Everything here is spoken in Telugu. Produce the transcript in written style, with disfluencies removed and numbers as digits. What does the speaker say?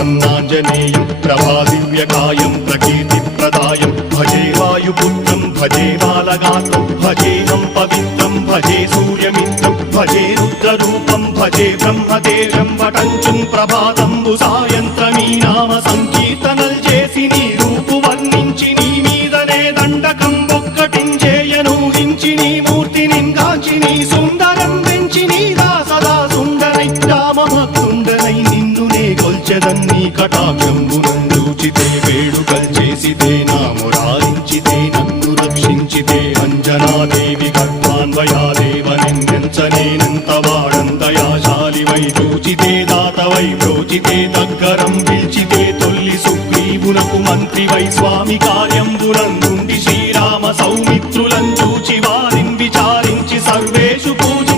प्रसन्नाञ्जनेयं प्रभादिव्यकायं प्रकीर्तिप्रदायं भजे वायुपुत्रं भजे बालगात्रं भजेऽहं पवित्रं भजे सूर्यमित्रं भजे रुद्ररूपं भजे ब्रह्मदेवं वटञ्चुं प्रभाతంబు సాయంత్రమీ నామ సంకీర్తనల్ చేసి నీ రూపు వర్ణించి నీ మీదనే దండకం ఒక్కటించేయను హించి నీ మూర్తిని గాంచి నీ సుందరం వెంచి నీ దాసదా సుందరై రామభక్తుండనై నిన్నునే కొల్చెదన్ని కటాక్షంబునందూచితే వేడుకల్ చేసితే నా మురారించితే నన్ను రక్షించితే అంజనాదేవి గర్భాన్వయాదేవనెంచనేనంత వాడంతయాశాలివై చూచితే దాతవై ప్రోచితే దగ్గరం పిలిచితే తొల్లి సుగ్రీవునకు మంత్రివై స్వామి కార్యంబునందుండి శ్రీరామ సౌమిత్రులం చూచి వారిని విచారించి సర్వేషు పూజ